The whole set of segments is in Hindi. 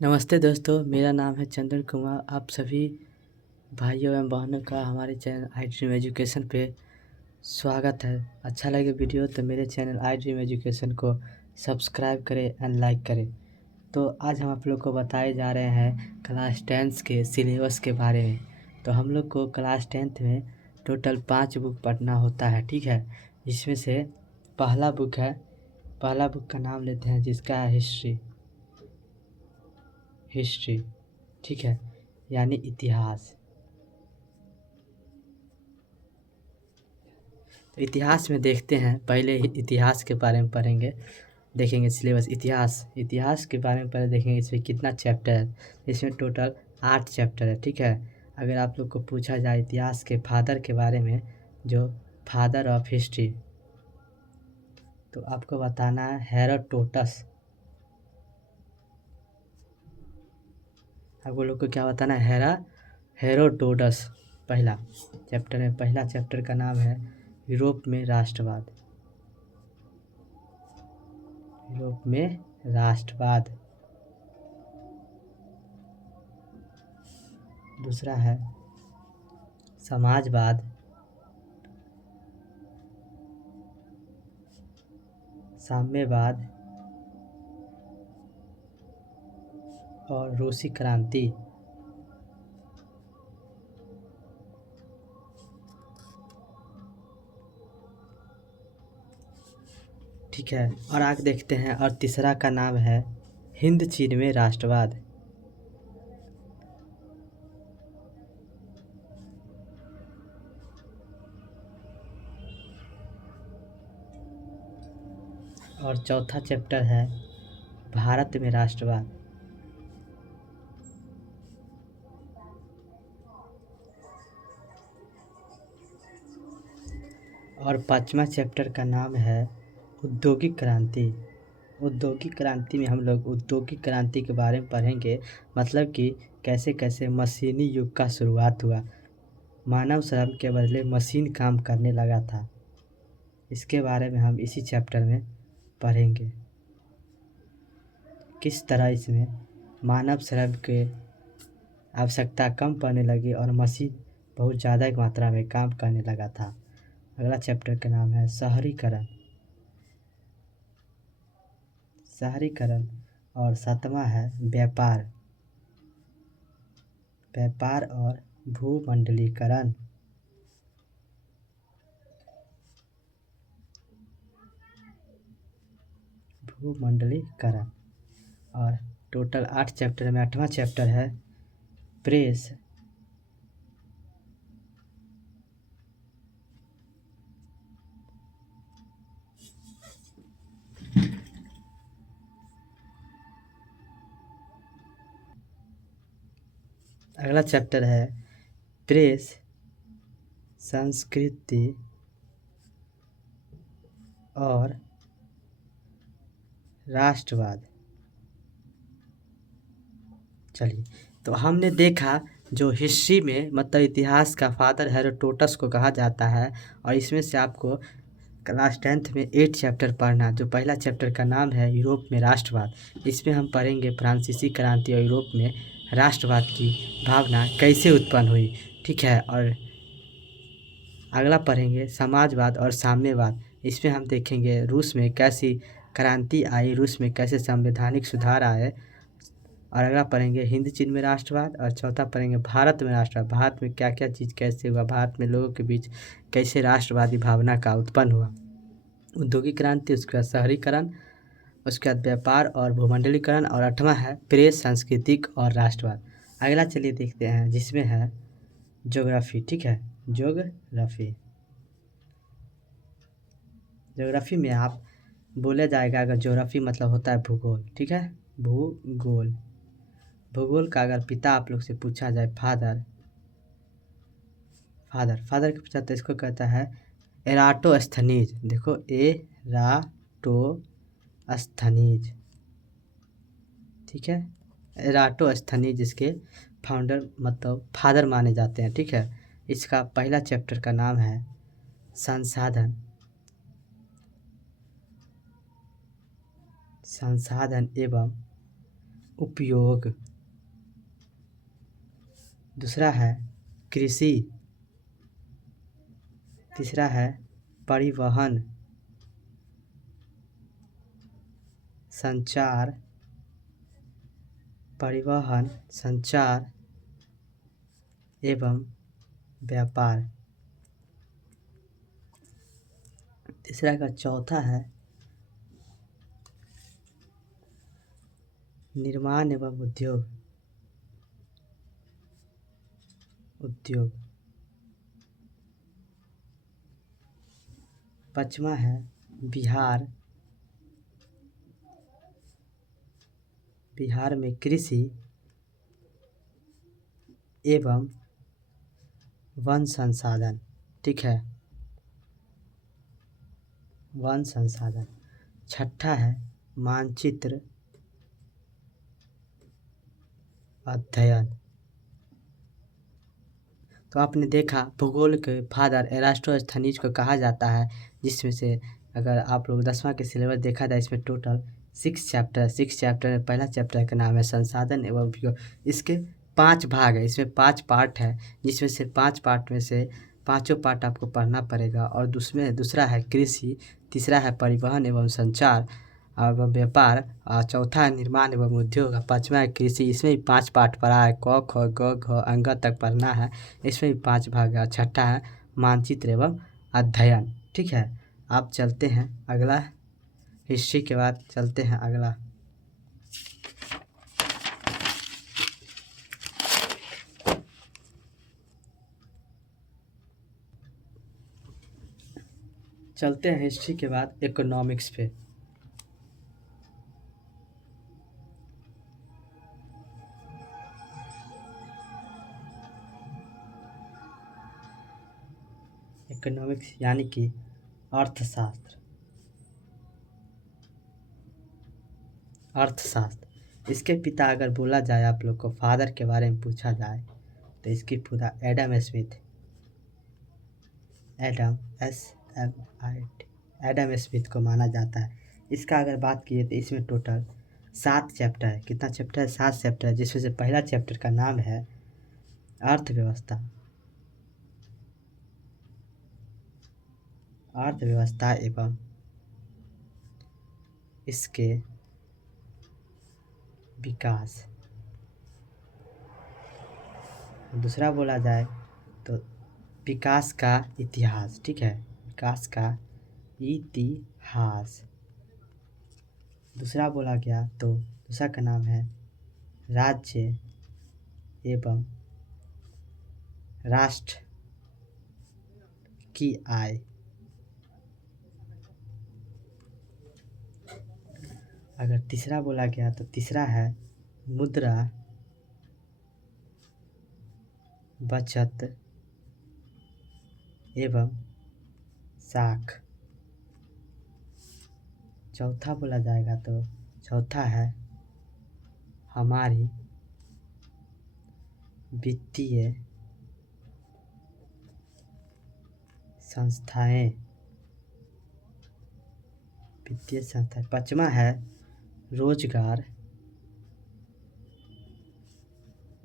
नमस्ते दोस्तों, मेरा नाम है चंदन कुमार। आप सभी भाइयों एवं बहनों का हमारे चैनल आई ड्रीम एजुकेशन पे स्वागत है। अच्छा लगे वीडियो तो मेरे चैनल आई ड्रीम एजुकेशन को सब्सक्राइब करें एंड लाइक करें। तो आज हम आप लोग को बताए जा रहे हैं क्लास 10th के सिलेबस के बारे में। तो हम लोग को क्लास 10th में टोटल 5 बुक पढ़ना होता है, ठीक है। जिसमें से पहला बुक का नाम लेते हैं, जिसका है हिस्ट्री, ठीक है, यानी इतिहास। तो इतिहास में देखते हैं, पहले ही इतिहास के बारे में पढ़ेंगे, देखेंगे सिलेबस। इतिहास के बारे में पहले देखेंगे इसमें कितना चैप्टर है। इसमें टोटल 8 चैप्टर है, ठीक है। अगर आप लोग को पूछा जाए इतिहास के फादर के बारे में, जो फादर ऑफ हिस्ट्री, तो आपको बताना है हेरोडोटस। आपको लोग को क्या बताना है? हेरोडोटस। पहला चैप्टर है, पहला चैप्टर का नाम है यूरोप में राष्ट्रवाद। यूरोप में राष्ट्रवाद। दूसरा है समाजवाद। साम्यवाद और रूसी क्रांति। ठीक है, और आगे देखते हैं। और तीसरा का नाम है हिंद चीन में राष्ट्रवाद। और चौथा चैप्टर है भारत में राष्ट्रवाद। और पांचवा चैप्टर का नाम है औद्योगिक क्रांति। औद्योगिक क्रांति में हम लोग औद्योगिक क्रांति के बारे में पढ़ेंगे, मतलब कि कैसे कैसे मशीनी युग का शुरुआत हुआ, मानव श्रम के बदले मशीन काम करने लगा था। इसके बारे में हम इसी चैप्टर में पढ़ेंगे, किस तरह इसमें मानव श्रम के आवश्यकता कम पड़ने लगी और मशीन बहुत ज़्यादा मात्रा में काम करने लगा था। अगला चैप्टर का नाम है शहरीकरण। और सातवां है व्यापार और भूमंडलीकरण। और टोटल 8 चैप्टर में 8वां चैप्टर है प्रेस। अगला चैप्टर है प्रेस, संस्कृति और राष्ट्रवाद। चलिए, तो हमने देखा जो हिस्ट्री में मतलब इतिहास का फादर हेरोडोटस को कहा जाता है। और इसमें से आपको क्लास 10th में 8 चैप्टर पढ़ना। जो पहला चैप्टर का नाम है यूरोप में राष्ट्रवाद। इसमें हम पढ़ेंगे फ्रांसीसी क्रांति और यूरोप में राष्ट्रवाद की भावना कैसे उत्पन्न हुई, ठीक है। और अगला पढ़ेंगे समाजवाद और साम्यवाद। इसमें हम देखेंगे रूस में कैसी क्रांति आई, रूस में कैसे संवैधानिक सुधार आए। और अगला पढ़ेंगे हिंद चीन में राष्ट्रवाद। और चौथा पढ़ेंगे भारत में राष्ट्रवाद। भारत में क्या क्या चीज़ कैसे हुआ, भारत में लोगों के बीच कैसे राष्ट्रवादी भावना का उत्पन्न हुआ। औद्योगिक क्रांति, उसके बाद शहरीकरण, उसके बाद व्यापार और भूमंडलीकरण, और 8वां है प्रेस, सांस्कृतिक और राष्ट्रवाद। अगला चलिए देखते हैं, जिसमें है ज्योग्राफी, ठीक है। ज्योग्राफी में आप बोला जाएगा, अगर ज्योग्राफी मतलब होता है भूगोल, ठीक है। भूगोल का अगर पिता आप लोग से पूछा जाए फादर के पूछा तो इसको कहता है एराटोस्थनीज। देखो, एराटोस्थनीज, ठीक है। एराटोस्थनीज इसके फाउंडर मतलब फादर माने जाते हैं, ठीक है। इसका पहला चैप्टर का नाम है संसाधन एवं उपयोग। दूसरा है कृषि। तीसरा है परिवहन, संचार, परिवहन, संचार एवं व्यापार। तीसरा का चौथा है निर्माण एवं उद्योग। पांचवा है बिहार। बिहार में कृषि एवं वन संसाधन। ठीक है, वन संसाधन। छठा है मानचित्र अध्ययन। तो आपने देखा भूगोल के फादर एरास्टोस्थनीज को कहा जाता है, जिसमें से अगर आप लोग 10वां के सिलेबस देखा जाए इसमें टोटल 6 चैप्टर में पहला चैप्टर का नाम है संसाधन एवं उपयोग। इसके 5 भाग है, इसमें 5 पार्ट है, जिसमें से 5 पार्ट में से पाँचों पार्ट आपको पढ़ना पड़ेगा। और दूसरा है कृषि, तीसरा है परिवहन एवं संचार एवं व्यापार, और चौथा है निर्माण एवं उद्योग, पाँचवा है कृषि। इसमें भी 5 पार्ट पढ़ा है, क ख ग घ अंग तक पढ़ना है, इसमें भी 5 भाग है। छठा है मानचित्र एवं अध्ययन। ठीक है, आप चलते हैं अगला, हिस्ट्री के बाद चलते हैं अगला। चलते हैं हिस्ट्री के बाद इकोनॉमिक्स पे। इकोनॉमिक्स यानी कि अर्थशास्त्र। अर्थशास्त्र, इसके पिता अगर बोला जाए, आप लोग को फादर के बारे में पूछा जाए, तो इसकी पिता एडम स्मिथ, एडम स्मिथ को माना जाता है। इसका अगर बात किए तो इसमें टोटल 7 चैप्टर है। कितना चैप्टर है? 7 चैप्टर है, जिसमें से पहला चैप्टर का नाम है अर्थव्यवस्था। अर्थव्यवस्था एवं इसके विकास। दूसरा बोला जाए तो विकास का इतिहास। ठीक है, विकास का इतिहास। दूसरा बोला गया तो दूसरा का नाम है राज्य एवं राष्ट्र की आय। अगर तीसरा बोला गया तो तीसरा है मुद्रा, बचत एवं साख। चौथा बोला जाएगा तो चौथा है हमारी वित्तीय संस्थाएं। पांचवा है रोजगार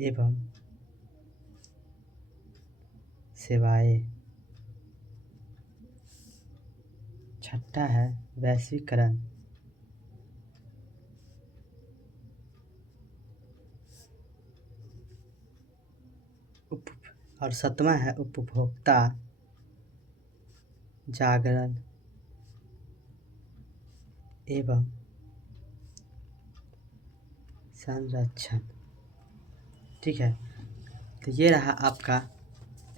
एवं सेवाएं। छठा है वैश्वीकरण। और 7वां है उपभोक्ता जागरण एवं संरक्षण। ठीक है, तो ये रहा आपका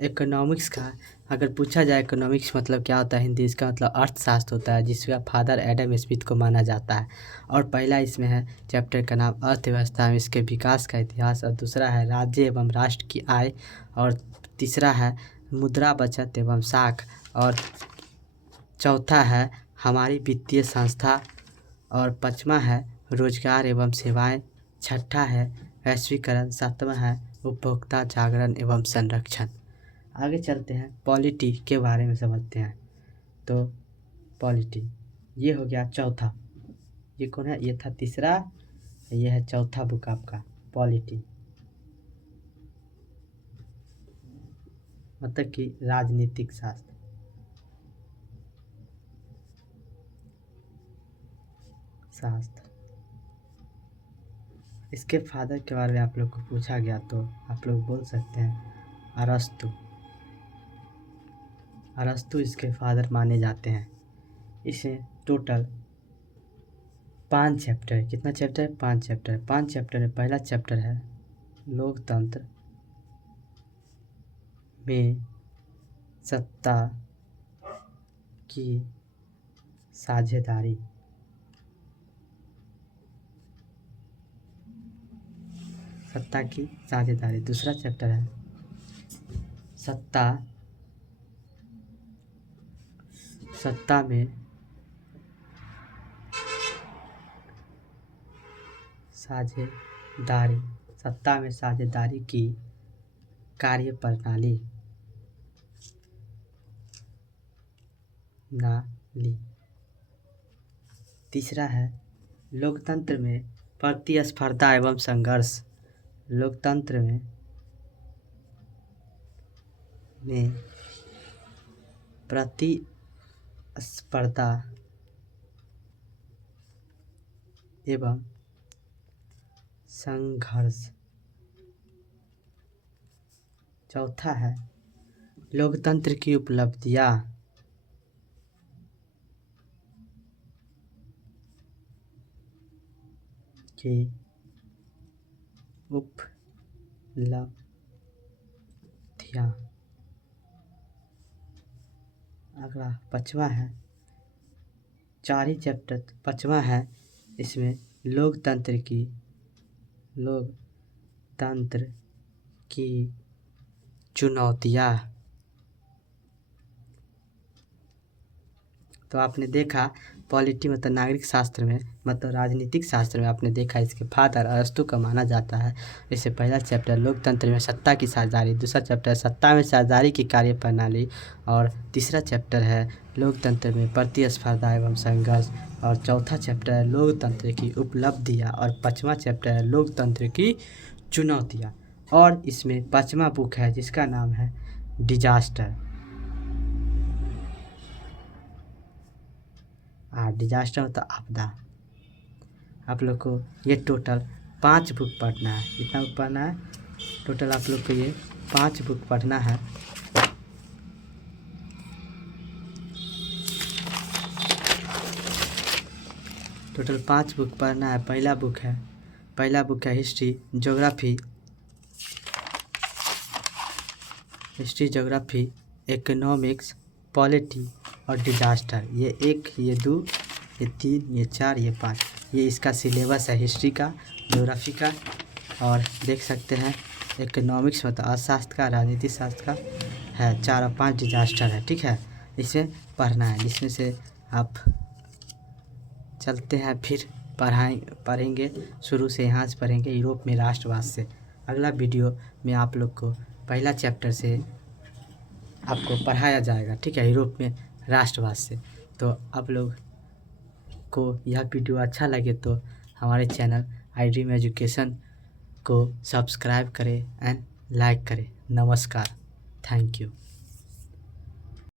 इकोनॉमिक्स का। अगर पूछा जाए इकोनॉमिक्स मतलब क्या होता है हिंदी, इसका मतलब अर्थशास्त्र होता है, जिसका फादर एडम स्मिथ को माना जाता है। और पहला इसमें है चैप्टर का नाम अर्थव्यवस्था में इसके विकास का इतिहास, और दूसरा है राज्य एवं राष्ट्र की आय, और तीसरा है मुद्रा, बचत एवं साख, और चौथा है हमारी वित्तीय संस्था, और पाँचवा है रोजगार एवं सेवाएं, छठा है वैश्वीकरण, सातवां है उपभोक्ता जागरण एवं संरक्षण। आगे चलते हैं पॉलिटी के बारे में समझते हैं। तो पॉलिटी ये हो गया चौथा। ये कौन है? ये था तीसरा, ये है चौथा बुक आपका पॉलिटी, मतलब कि राजनीतिक शास्त्र। इसके फादर के बारे में आप लोग को पूछा गया तो आप लोग बोल सकते हैं अरस्तु। अरस्तु इसके फादर माने जाते हैं। इसे टोटल 5 चैप्टर, कितना चैप्टर है? 5 चैप्टर। 5 चैप्टर में पहला चैप्टर है लोकतंत्र में सत्ता की साझेदारी। सत्ता की साझेदारी। दूसरा चैप्टर है सत्ता में साझेदारी। सत्ता में साझेदारी की कार्यप्रणाली नाली। तीसरा है लोकतंत्र में प्रतिस्पर्धा एवं संघर्ष। लोकतंत्र में प्रतिस्पर्धा एवं संघर्ष। चौथा है लोकतंत्र की उपलब्धियां। अगला पांचवा है, 4 ही चैप्टर। पांचवा है इसमें लोकतंत्र की चुनौतियां। तो आपने देखा पॉलिटी मतलब नागरिक शास्त्र में, मतलब राजनीतिक शास्त्र में आपने देखा इसके फादर अरस्तु का माना जाता है। इससे पहला चैप्टर लोकतंत्र में सत्ता की साझेदारी, दूसरा चैप्टर सत्ता में साझेदारी की कार्यप्रणाली, और तीसरा चैप्टर है लोकतंत्र में प्रतिस्पर्धा एवं संघर्ष, और चौथा चैप्टर है लोकतंत्र की उपलब्धियाँ, और पाँचवा चैप्टर है लोकतंत्र की चुनौतियाँ। और इसमें 5वां बुक है जिसका नाम है डिजास्टर। डिजास्टर मतलब आपदा। आप लोग को ये टोटल 5 बुक पढ़ना है। कितना बुक पढ़ना है? टोटल आप लोग को ये 5 बुक पढ़ना है। टोटल 5 बुक पढ़ना है। पहला बुक है हिस्ट्री ज्योग्राफी, इकोनॉमिक्स, पॉलिटी और डिजास्टर। ये 1, ये 2, ये 3, ये 4, ये 5। ये इसका सिलेबस है हिस्ट्री का, ज्योग्राफी का, और देख सकते हैं इकोनॉमिक्स मतलब अर्थशास्त्र का, राजनीति शास्त्र का है। 4 और 5 डिजास्टर है। ठीक है, इसे पढ़ना है। जिसमें से आप चलते हैं फिर पढ़ेंगे शुरू से, यहाँ से पढ़ेंगे यूरोप में राष्ट्रवाद से। अगला वीडियो में आप लोग को पहला चैप्टर से आपको पढ़ाया जाएगा। ठीक है, यूरोप में राष्ट्रवाद से। तो आप लोग को यह वीडियो अच्छा लगे तो हमारे चैनल iDream एजुकेशन को सब्सक्राइब करें एंड लाइक करें। नमस्कार, थैंक यू।